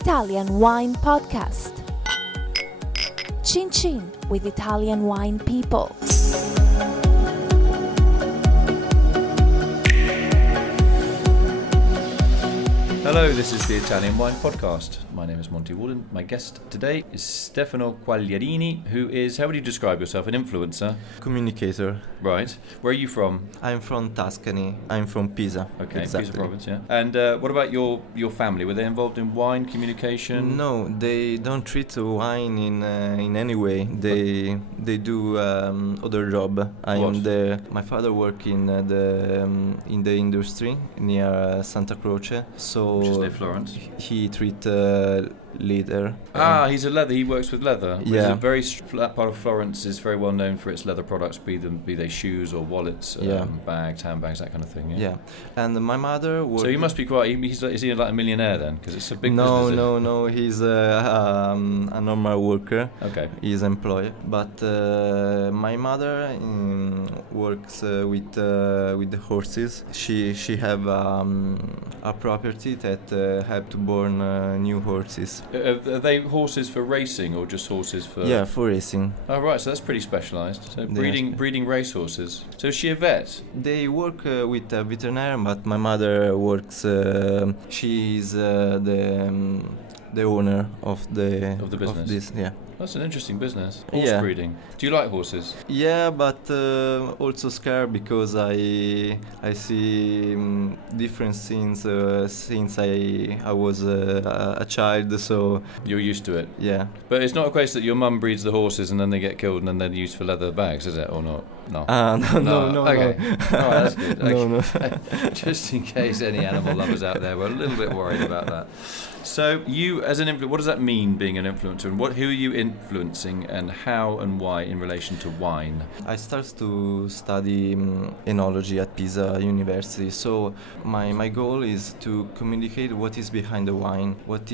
Italian Wine Podcast. Chin Chin with Italian wine people. Hello, this is the Italian Wine Podcast. My name is Monty, Waldin. My guest today is Stefano Quaglierini, who is, how would you describe yourself, an influencer? Communicator. Right. Where are you from? I'm from Tuscany. I'm from Pisa. Okay, exactly. Pisa province, yeah. And what about your family? Were they involved in wine, communication? No, they don't treat wine in any way. They do other job. My father work in the industry near Santa Croce, so which is near Florence. He treat leather. He's a leather. He works with leather. Yeah. It's a very that part of Florence is very well known for its leather products, be they shoes or wallets, bags, handbags, that kind of thing. Yeah. And my mother worked. So he must be quite. Is he like a millionaire then? Because it's a big business. No. He's a normal worker. Okay. He's employed. But my mother works with the horses. She have a property that have to born new horses. Are they horses for racing or just horses for? Yeah, for racing. Oh right, so that's pretty specialised. So breeding race horses. So is she a vet? They work with a veterinarian, but my mother works. She's the owner of the business. Of this, yeah. That's an interesting business. Horse breeding. Do you like horses? Yeah, but also scared because I see different scenes since I was a child. So you're used to it. Yeah. But it's not a case that your mum breeds the horses and then they get killed and then they're used for leather bags, is it, or not? No. No. Okay. All right, that's good. No. Just in case any animal lovers out there were a little bit worried about that. So you, as an influencer, what does that mean, being an influencer, and who are you influencing, and how and why in relation to wine? I started to study enology at Pisa University. So my goal is to communicate what is behind the wine, what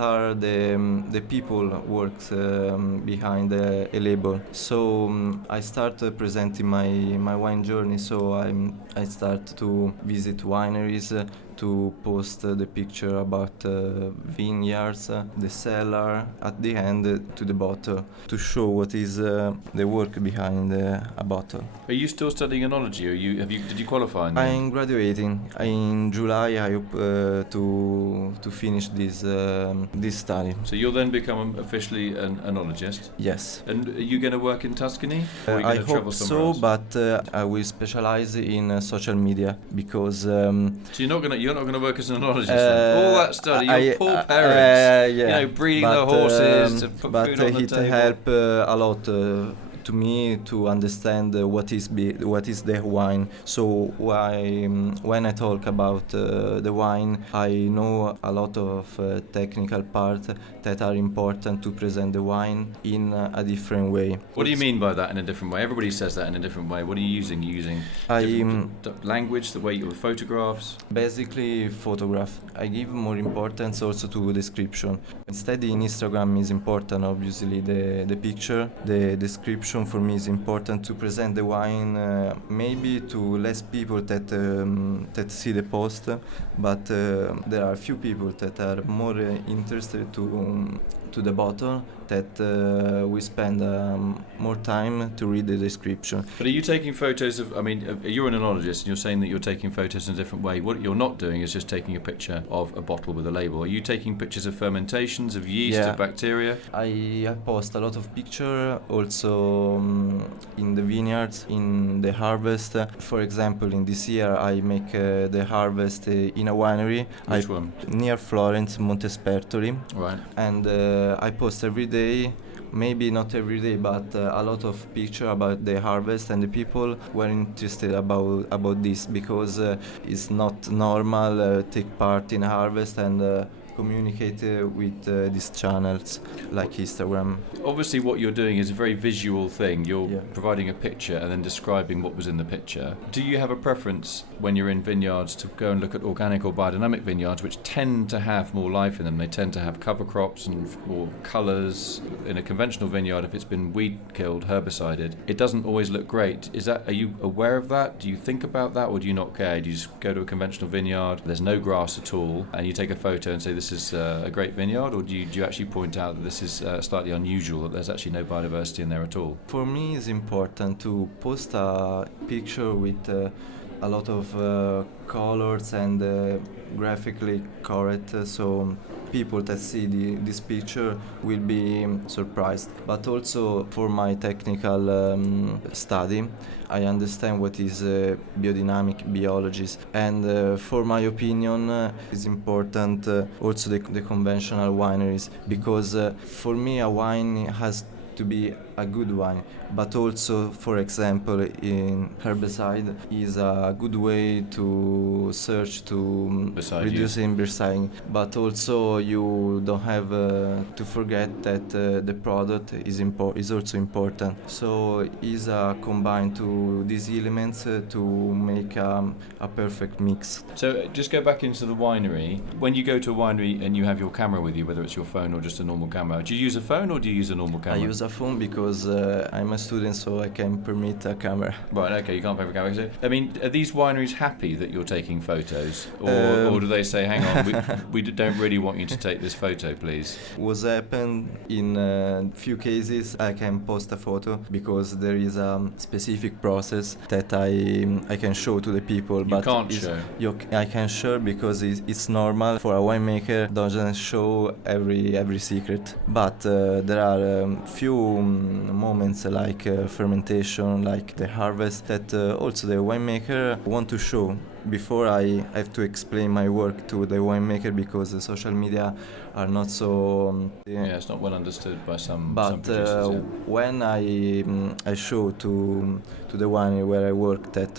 are the people works behind a label. So I started presenting my wine journey. So I start to visit wineries. To post the picture about vineyards, the cellar, at the end to the bottle, to show what is the work behind a bottle. Are you still studying enology, or did you qualify? I'm graduating. In July I hope to finish this study. So you'll then become officially an enologist? Yes. And are you going to work in Tuscany? Or are you I going to travel hope somewhere else? But I will specialize in social media because. So you're not going to work as an enologist. All that study, your poor parents. Yeah. You know, breeding the horses to put food on the table. But it helped a lot to me to understand what is the wine. So when I talk about the wine, I know a lot of technical parts that are important to present the wine in a different way. What do you mean by that, in a different way? Everybody says that in a different way. What are you using? Language, the way you photographs? Basically, photograph. I give more importance also to description. Instead, in Instagram is important, obviously, the picture, the description for me is important to present the wine maybe to less people that see the post, but there are few people that are more interested to the bottle that we spend more time to read the description. But are you taking photos of, you're an enologist and you're saying that you're taking photos in a different way. What you're not doing is just taking a picture of a bottle with a label. Are you taking pictures of fermentations, of yeast, of bacteria? I post a lot of pictures also in the vineyards, in the harvest. For example, in this year I make the harvest in a winery. Which one? Near Florence, Montespertoli. Right. And I post every day, maybe not every day, but a lot of pictures about the harvest, and the people were interested about this because it's not normal take part in a harvest and communicate with these channels like Instagram. Obviously what you're doing is a very visual thing. You're providing a picture and then describing what was in the picture. Do you have a preference when you're in vineyards to go and look at organic or biodynamic vineyards, which tend to have more life in them? They tend to have cover crops and or colours. In a conventional vineyard, if it's been weed killed, herbicided, it doesn't always look great. Are you aware of that? Do you think about that, or do you not care? Do you just go to a conventional vineyard, there's no grass at all, and you take a photo and say this this is a great vineyard, or do you actually point out that this is slightly unusual, that there's actually no biodiversity in there at all? For me, it's important to post a picture with a lot of colors and graphically correct, so people that see this picture will be surprised. But also for my technical study, I understand what is biodynamic biology, and for my opinion, it's important also the conventional wineries, because for me a wine has to be a good wine, but also, for example, in herbicide is a good way to search to reduce herbicide, but also you don't have to forget that the product is also important. So is combined to these elements to make a perfect mix. So just go back into the winery. When you go to a winery and you have your camera with you, whether it's your phone or just a normal camera, do you use a phone or do you use a normal camera? I use a phone because I'm a student, so I can permit a camera. Right, okay, you can't pay for a camera. So, I mean, are these wineries happy that you're taking photos? Or do they say, hang on, we don't really want you to take this photo, please? What's happened in few cases, I can post a photo because there is a specific process that I can show to the people. You can't show? I can show because it's normal for a winemaker doesn't show every secret. But there are few moments like fermentation, like the harvest, that also the winemaker want to show. Before I have to explain my work to the winemaker because the social media are not so it's not well understood by some producers, when I show to the winery where I work that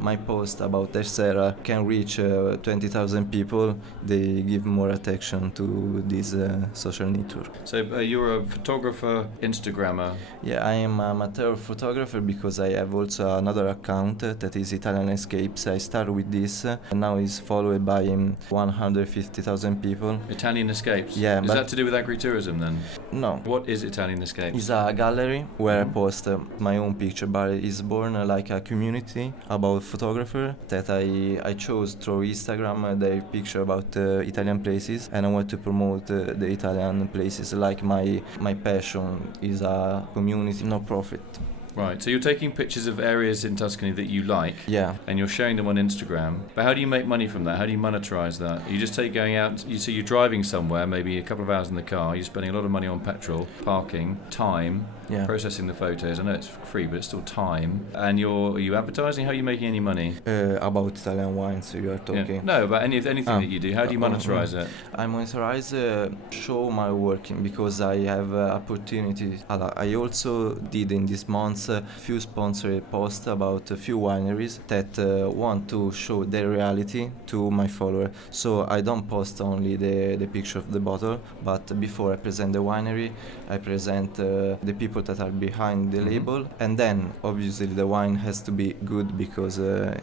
my post about Tercera can reach 20,000 people, they give more attention to this social network. So you're a photographer, Instagrammer? Yeah, I am an amateur photographer because I have also another account that is Italian Escapes. I started with this and now it's followed by 150,000 people. Italian Escapes? Yeah. Is that to do with agritourism then? No. What is Italian Escapes? It's a gallery where I post my own picture, but it's born like a community about photographer that I chose through Instagram their picture about Italian places, and I want to promote the Italian places. Like my passion is a community, no profit. Right, so you're taking pictures of areas in Tuscany that you like, yeah, and you're sharing them on Instagram. But how do you make money from that? How do you monetize that? You just take going out, you're driving somewhere, maybe a couple of hours in the car, you're spending a lot of money on petrol, parking, time, processing the photos. I know it's free, but it's still time. And are you advertising? How are you making any money? About Italian wines you are talking? Yeah. No, about anything that you do. How do you monetize it? I monetize show my working because I have opportunity. I also did in this month few sponsored posts about a few wineries that want to show their reality to my follower. So I don't post only the picture of the bottle, but before I present the winery, I present the people that are behind the label, and then obviously the wine has to be good because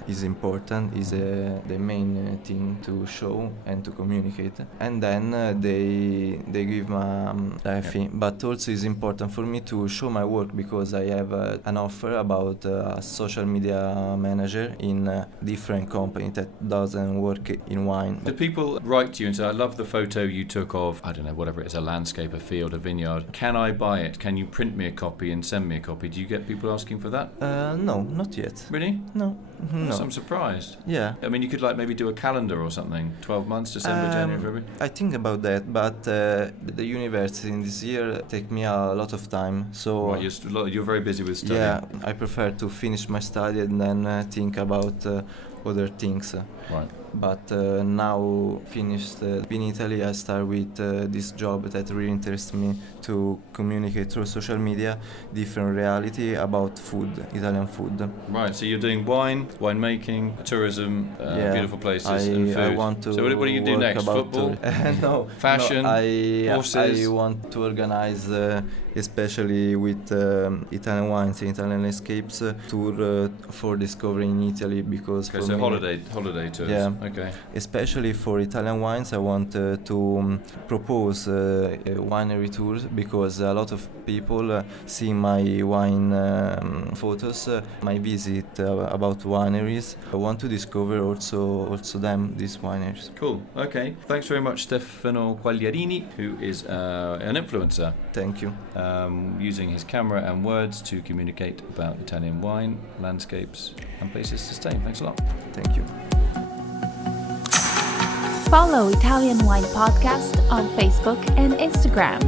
it's important, is the main thing to show and to communicate. And then they give a fee, but also it's important for me to show my work because I have an offer about a social media manager in a different company that doesn't work in wine. Do people write to you and say, I love the photo you took of, I don't know, whatever it is, a landscape, a field, a vineyard. Can I buy it? Can you print me a copy and send me a copy? Do you get people asking for that? No, not yet. Really? No. No. I'm surprised. Yeah. I mean, you could maybe do a calendar or something, 12 months, December, January, February. I think about that, but the university in this year take me a lot of time. So you're very busy with studying. Yeah, I prefer to finish my study and then think about other things. Right. But now finished in Italy, I start with this job that really interests me to communicate through social media different reality about food, Italian food. Right, so you're doing winemaking, tourism, beautiful places and food. I want to so what do you do next? Football? No. Fashion? No, horses? I want to organize, especially with Italian wines and Italian escapes, tour for discovering Italy because holiday tours. Yeah. Okay. Especially for Italian wines, I want to propose winery tours, because a lot of people see my wine photos, my visit about wineries. I want to discover also them, these wineries. Cool. Okay. Thanks very much, Stefano Quaglierini, who is an influencer. Thank you. Using his camera and words to communicate about Italian wine, landscapes, and places to stay. Thanks a lot. Thank you. Follow Italian Wine Podcast on Facebook and Instagram.